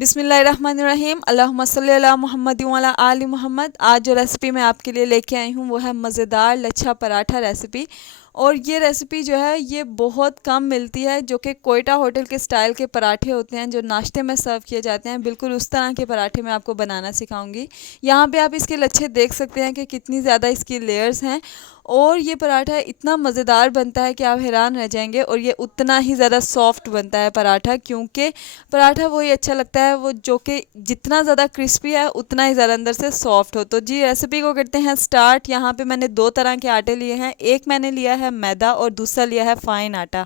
बिस्मिल्लाहिर्रहमानिर्रहीम अल्लाहुम्मा सल्ली अला मुहम्मद व अला आलि मोहम्मद। आज जो रेसिपी मैं आपके लिए लेके आई हूँ वो है मज़ेदार लच्छा पराठा रेसिपी। और ये रेसिपी जो है ये बहुत कम मिलती है, जो कि कोयटा होटल के स्टाइल के पराठे होते हैं जो नाश्ते में सर्व किए जाते हैं। बिल्कुल उस तरह के पराठे मैं आपको बनाना सिखाऊंगी। यहाँ पे आप इसके लच्छे देख सकते हैं कि कितनी ज़्यादा इसकी लेयर्स हैं। और ये पराठा इतना मज़ेदार बनता है कि आप हैरान रह जाएंगे। और ये उतना ही ज़्यादा सॉफ्ट बनता है पराठा, क्योंकि पराठा वही अच्छा लगता है वो जो कि जितना ज़्यादा क्रिस्पी है उतना ही ज़्यादा अंदर से सॉफ्ट हो। तो जी रेसिपी को करते हैं स्टार्ट। यहाँ पे मैंने दो तरह के आटे लिए हैं, एक मैंने लिया है मैदा और दूसरा लिया है फ़ाइन आटा।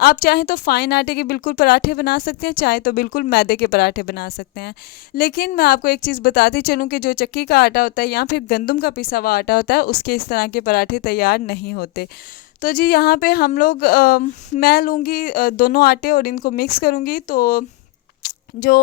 आप चाहें तो फ़ाइन आटे के बिल्कुल पराठे बना सकते हैं, चाहे तो बिल्कुल मैदे के पराठे बना सकते हैं। लेकिन मैं आपको एक चीज़ बताती चलूँ कि जो चक्की का आटा होता है या फिर गंदम का पिसा हुआ आटा होता है उसके इस तरह के पराठे तैयार नहीं होते। तो जी यहाँ पे हम लोग मैं लूँगी दोनों आटे और इनको मिक्स करूँगी। तो जो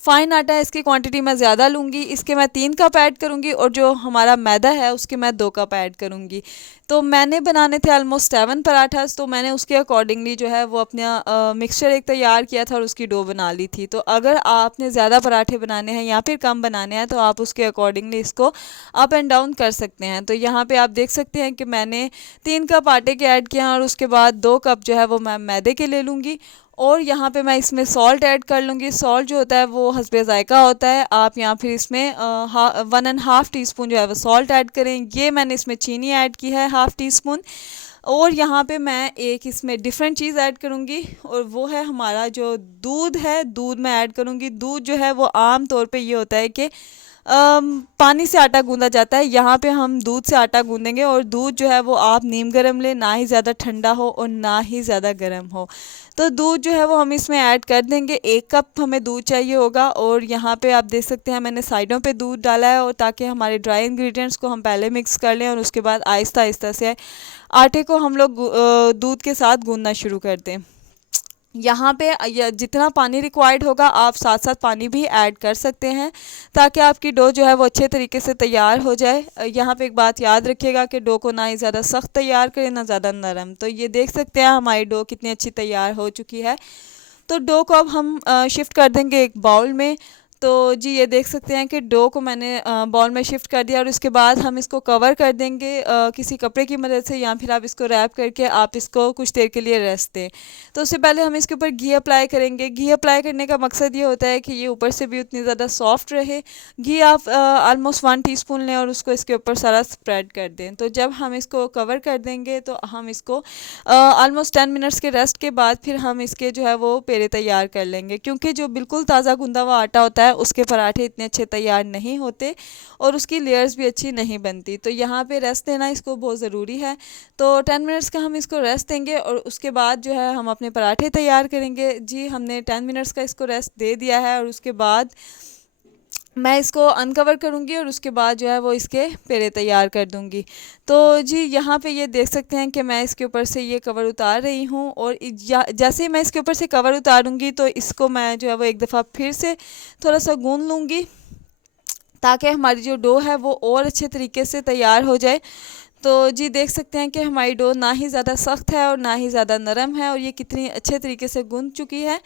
फ़ाइन आटा है इसकी क्वांटिटी मैं ज़्यादा लूँगी, इसके मैं 3 कप ऐड करूँगी और जो हमारा मैदा है उसके मैं 2 कप ऐड करूँगी। तो मैंने बनाने थे ऑलमोस्ट 7 पराठास, तो मैंने उसके अकॉर्डिंगली जो है वो अपना मिक्सचर एक तैयार किया था और उसकी डो बना ली थी। तो अगर आपने ज़्यादा पराठे बनाने हैं या फिर कम बनाने हैं तो आप उसके अकॉर्डिंगली इसको अप एंड डाउन कर सकते हैं। तो यहाँ पे आप देख सकते हैं कि मैंने 3 कप आटे के ऐड किया और उसके बाद 2 कप जो है वो मैं मैदे के ले लूँगी। और यहाँ पे मैं इसमें सॉल्ट ऐड कर लूँगी। सॉल्ट जो होता है वो हस्बे ज़ायक़ा होता है। आप यहाँ फिर इसमें 1.5 टीस्पून जो है वो सॉल्ट ऐड करें। ये मैंने इसमें चीनी ऐड की है 1/2 टीस्पून। और यहाँ पे मैं एक इसमें डिफरेंट चीज़ ऐड करूँगी और वो है हमारा जो दूध है, दूध मैं ऐड करूँगी। दूध जो है वो आम तौर पे ये होता है कि पानी से आटा गूंदा जाता है, यहाँ पे हम दूध से आटा गूंदेंगे। और दूध जो है वो आप नीम गर्म लें, ना ही ज़्यादा ठंडा हो और ना ही ज़्यादा गर्म हो। तो दूध जो है वो हम इसमें ऐड कर देंगे। 1 कप हमें दूध चाहिए होगा। और यहाँ पे आप देख सकते हैं मैंने साइडों पे दूध डाला है और ताकि हमारे ड्राई इंग्रेडिएंट्स को हम पहले मिक्स कर लें और उसके बाद आहिस्ता आहिस्ता से आटे को हम लोग दूध के साथ गूंदना शुरू कर दें। यहाँ पे जितना पानी रिक्वायर्ड होगा आप साथ साथ पानी भी ऐड कर सकते हैं ताकि आपकी डो जो है वो अच्छे तरीके से तैयार हो जाए। यहाँ पे एक बात याद रखिएगा कि डो को ना ही ज़्यादा सख्त तैयार करें ना ज़्यादा नरम। तो ये देख सकते हैं हमारी डो कितनी अच्छी तैयार हो चुकी है। तो डो को अब हम शिफ्ट कर देंगे एक बाउल में। तो जी ये देख सकते हैं कि डो को मैंने बाउल में शिफ्ट कर दिया और उसके बाद हम इसको कवर कर देंगे किसी कपड़े की मदद से, या फिर आप इसको रैप करके आप इसको कुछ देर के लिए रेस्ट दें। तो उससे पहले हम इसके ऊपर घी अप्लाई करेंगे। घी अप्लाई करने का मकसद ये होता है कि ये ऊपर से भी उतनी ज़्यादा सॉफ्ट रहे। घी आप ऑलमोस्ट 1 टीस्पून लें और उसको इसके ऊपर सारा स्प्रेड कर दें। तो जब हम इसको कवर कर देंगे तो हम इसको ऑलमोस्ट 10 मिनट्स के रेस्ट के बाद फिर हम इसके जो है वो पेड़े तैयार कर लेंगे, क्योंकि जो बिल्कुल ताज़ा गूंदा हुआ आटा होता है उसके पराठे इतने अच्छे तैयार नहीं होते और उसकी लेयर्स भी अच्छी नहीं बनती। तो यहाँ पे रेस्ट देना इसको बहुत ज़रूरी है। तो 10 मिनट्स का हम इसको रेस्ट देंगे और उसके बाद जो है हम अपने पराठे तैयार करेंगे। जी हमने 10 मिनट्स का इसको रेस्ट दे दिया है और उसके बाद मैं इसको अनकवर करूँगी और उसके बाद जो है वो इसके पेड़े तैयार कर दूँगी। तो जी यहाँ पे ये देख सकते हैं कि मैं इसके ऊपर से ये कवर उतार रही हूँ और जैसे ही मैं इसके ऊपर से कवर उतारूँगी तो इसको मैं जो है वो एक दफ़ा फिर से थोड़ा सा गूँध लूँगी ताकि हमारी जो डो है वो और अच्छे तरीके से तैयार हो जाए। तो जी देख सकते हैं कि हमारी डो ना ही ज़्यादा सख्त है और ना ही ज़्यादा नरम है और ये कितनी अच्छे तरीके से गूंद चुकी है।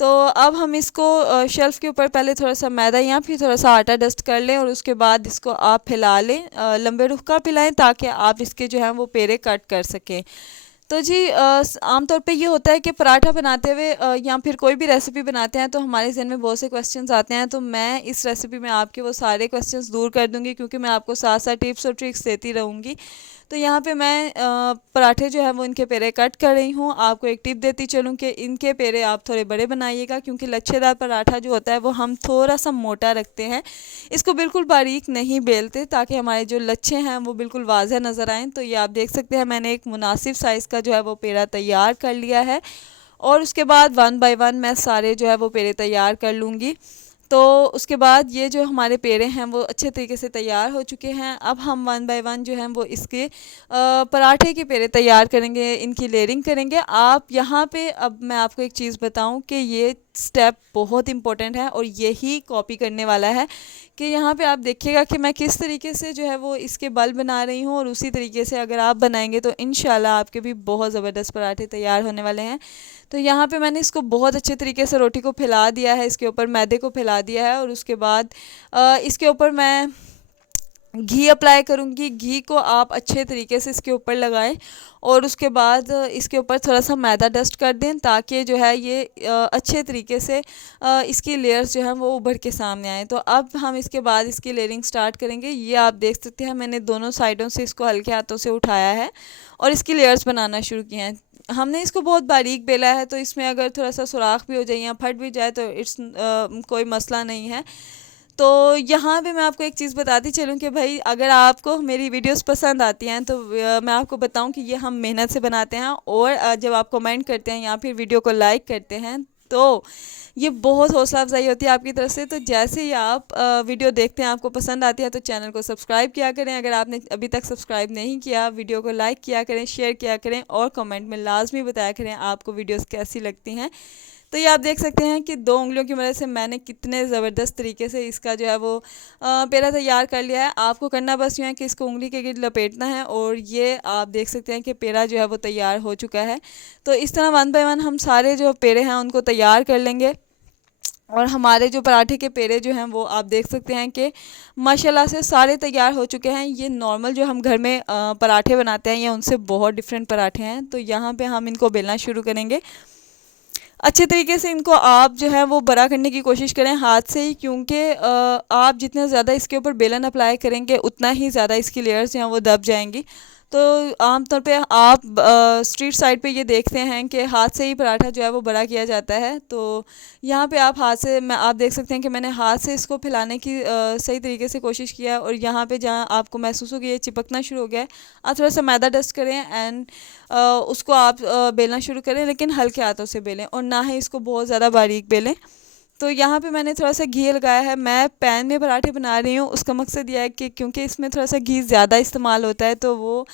तो अब हम इसको शेल्फ़ के ऊपर पहले थोड़ा सा मैदा या फिर थोड़ा सा आटा डस्ट कर लें और उसके बाद इसको आप फैला लें, लंबे रुख का फैलाएँ ताकि आप इसके जो हैं वो पेड़े कट कर सकें। तो जी आमतौर पे ये होता है कि पराठा बनाते हुए या फिर कोई भी रेसिपी बनाते हैं तो हमारे ज़हन में बहुत से क्वेश्चंस आते हैं। तो मैं इस रेसिपी में आपके वो सारे क्वेश्चंस दूर कर दूंगी, क्योंकि मैं आपको साथ साथ टिप्स और ट्रिक्स देती रहूँगी। तो यहाँ पे मैं पराठे जो है वो इनके पेड़े कट कर रही हूँ। आपको एक टिप देती चलूँ कि इनके पेड़े आप थोड़े बड़े बनाइएगा, क्योंकि लच्छेदार पराठा जो होता है वो हम थोड़ा सा मोटा रखते हैं। इसको बिल्कुल बारीक नहीं बेलते ताकि हमारे जो लच्छे हैं वो बिल्कुल वाज़ह नज़र आएँ। तो ये आप देख सकते हैं मैंने एक मुनासिब साइज़ का जो है वो पेड़ा तैयार कर लिया है और उसके बाद 1 बाय 1 मैं सारे जो है वो पेड़े तैयार कर लूँगी। तो उसके बाद ये जो हमारे पेड़े हैं वो अच्छे तरीके से तैयार हो चुके हैं। अब हम वन बाय वन जो है वो इसके पराठे के पेड़े तैयार करेंगे, इनकी लेयरिंग करेंगे। आप यहाँ पे अब मैं आपको एक चीज़ बताऊँ कि ये स्टेप बहुत इम्पोर्टेंट है और यही कॉपी करने वाला है कि यहाँ पे आप देखिएगा कि मैं किस तरीके से जो है वो इसके बल बना रही हूँ, और उसी तरीके से अगर आप बनाएंगे तो इंशाल्लाह आपके भी बहुत ज़बरदस्त पराठे तैयार होने वाले हैं। तो यहाँ पे मैंने इसको बहुत अच्छे तरीके से रोटी को फैला दिया है, इसके ऊपर मैदे को फैला दिया है, और उसके बाद इसके ऊपर मैं घी अप्लाई करूँगी। घी को आप अच्छे तरीके से इसके ऊपर लगाएं, और उसके बाद इसके ऊपर थोड़ा सा मैदा डस्ट कर दें ताकि जो है ये अच्छे तरीके से इसकी लेयर्स जो हैं वो उभर के सामने आए। तो अब हम इसके बाद इसकी लेयरिंग स्टार्ट करेंगे। ये आप देख सकते हैं मैंने दोनों साइडों से इसको हल्के हाथों से उठाया है और इसकी लेयर्स बनाना शुरू किए हैं। हमने इसको बहुत बारीक बेला है, तो इसमें अगर थोड़ा सा सुराख भी हो जाए या फट भी जाए तो इट्स कोई मसला नहीं है। तो यहाँ पे मैं आपको एक चीज़ बताती चलूँ कि भाई अगर आपको मेरी वीडियोस पसंद आती हैं तो मैं आपको बताऊँ कि ये हम मेहनत से बनाते हैं, और जब आप कमेंट करते हैं या फिर वीडियो को लाइक करते हैं तो ये बहुत हौसला अफजाई होती है आपकी तरफ से। तो जैसे ही आप वीडियो देखते हैं, आपको पसंद आती है, तो चैनल को सब्सक्राइब किया करें। अगर आपने अभी तक सब्सक्राइब नहीं किया, वीडियो को लाइक किया करें, शेयर किया करें, और कमेंट में लाजमी बताया करें आपको वीडियोस कैसी लगती हैं। तो ये आप देख सकते हैं कि 2 उंगलियों की मदद से मैंने कितने ज़बरदस्त तरीके से इसका जो है वो पेड़ा तैयार कर लिया है। आपको करना बस यूँ है कि इसको उंगली के गिर्द लपेटना है, और ये आप देख सकते हैं कि पेड़ा जो है वो तैयार हो चुका है। तो इस तरह वन बाय वन हम सारे जो पेड़े हैं उनको तैयार कर लेंगे, और हमारे जो पराठे के पेड़े जो हैं वो आप देख सकते हैं कि माशाल्लाह से सारे तैयार हो चुके हैं। ये नॉर्मल जो हम घर में पराठे बनाते हैं ये उनसे बहुत डिफरेंट पराठे हैं। तो यहाँ पे हम इनको बेलना शुरू करेंगे। अच्छे तरीके से इनको आप जो है वो बड़ा करने की कोशिश करें हाथ से ही, क्योंकि आप जितना ज़्यादा इसके ऊपर बेलन अप्लाई करेंगे उतना ही ज़्यादा इसकी लेयर्स जो हैं वो दब जाएंगी। तो आमतौर पे आप स्ट्रीट साइड पे ये देखते हैं कि हाथ से ही पराठा जो है वो बड़ा किया जाता है। तो यहाँ पे आप हाथ से आप देख सकते हैं कि मैंने हाथ से इसको फैलाने की सही तरीके से कोशिश किया, और यहाँ पे जहाँ आपको महसूस हो गया ये चिपकना शुरू हो गया है, आप थोड़ा सा मैदा डस्ट करें एंड उसको आप बेलना शुरू करें, लेकिन हल्के हाथों से बेलें और ना ही इसको बहुत ज़्यादा बारीक बेलें। तो यहाँ पे मैंने थोड़ा सा घी लगाया है। मैं पैन में पराठे बना रही हूँ, उसका मकसद यह है कि क्योंकि इसमें थोड़ा सा घी ज़्यादा इस्तेमाल होता है, तो वो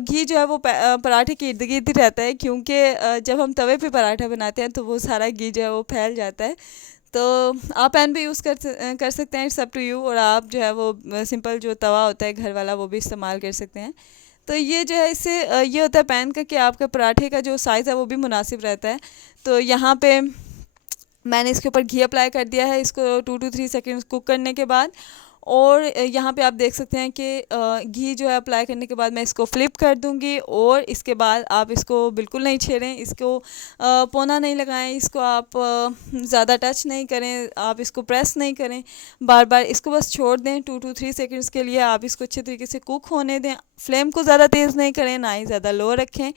घी जो है वो पराठे के इर्द गिर्द ही रहता है, क्योंकि जब हम तवे पे पराठा बनाते हैं तो वो सारा घी जो है वो फैल जाता है। तो आप पैन पे यूज़ कर सकते हैं, इट्स अप टू यू, और आप जो है वो सिंपल जो तवा होता है घर वाला वो भी इस्तेमाल कर सकते हैं। तो ये जो है इससे ये होता है पैन का कि आपका पराठे का जो साइज़ है वो भी मुनासिब रहता है। तो यहाँ पे मैंने इसके ऊपर घी अप्लाई कर दिया है इसको 2 to 3 सेकेंड्स कुक करने के बाद, और यहाँ पे आप देख सकते हैं कि घी जो है अप्लाई करने के बाद मैं इसको फ्लिप कर दूँगी, और इसके बाद आप इसको बिल्कुल नहीं छेड़ें, इसको पौना नहीं लगाएं, इसको आप ज़्यादा टच नहीं करें, आप इसको प्रेस नहीं करें, बार बार इसको बस छोड़ दें 2 to 3 सेकेंड्स के लिए। आप इसको अच्छे तरीके से कुक होने दें, फ्लेम को ज़्यादा तेज़ नहीं करें, ना ही ज़्यादा लो रखें।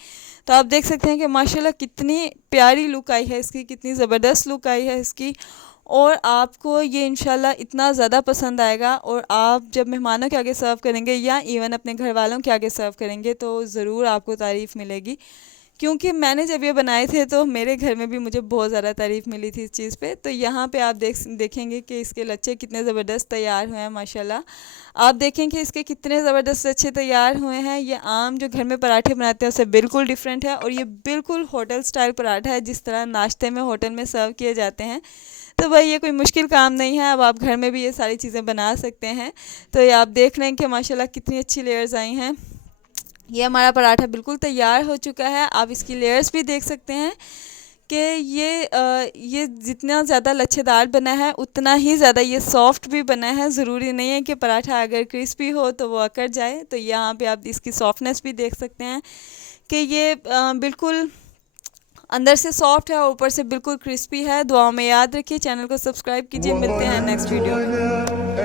तो आप देख सकते हैं कि माशाल्लाह कितनी प्यारी लुक आई है इसकी, कितनी ज़बरदस्त लुक आई है इसकी, और आपको ये इंशाल्लाह इतना ज़्यादा पसंद आएगा। और आप जब मेहमानों के आगे सर्व करेंगे या इवन अपने घर वालों के आगे सर्व करेंगे तो ज़रूर आपको तारीफ़ मिलेगी, क्योंकि मैंने जब ये बनाए थे तो मेरे घर में भी मुझे बहुत ज़्यादा तारीफ़ मिली थी इस चीज़ पे। तो यहाँ पे आप देखेंगे कि इसके लच्छे कितने ज़बरदस्त तैयार हुए हैं माशाल्लाह। आप देखें कि इसके कितने ज़बरदस्त लच्छे तैयार हुए हैं। ये आम जो घर में पराठे बनाते हैं उससे बिल्कुल डिफरेंट है, और ये बिल्कुल होटल स्टाइल पराठा है, जिस तरह नाश्ते में होटल में सर्व किए जाते हैं। तो भाई ये कोई मुश्किल काम नहीं है, अब आप घर में भी ये सारी चीज़ें बना सकते हैं। तो ये आप देख रहे हैं कि माशाल्लाह कितनी अच्छी लेयर्स आई हैं। ये हमारा पराठा बिल्कुल तैयार हो चुका है। आप इसकी लेयर्स भी देख सकते हैं कि ये जितना ज़्यादा लच्छेदार बना है उतना ही ज़्यादा ये सॉफ्ट भी बना है। ज़रूरी नहीं है कि पराठा अगर क्रिस्पी हो तो वो अकड़ जाए। तो यहाँ पे आप इसकी सॉफ्टनेस भी देख सकते हैं कि ये बिल्कुल अंदर से सॉफ्ट है और ऊपर से बिल्कुल क्रिस्पी है। दुआओं में याद रखिए, चैनल को सब्सक्राइब कीजिए। मिलते हैं नेक्स्ट वीडियो में।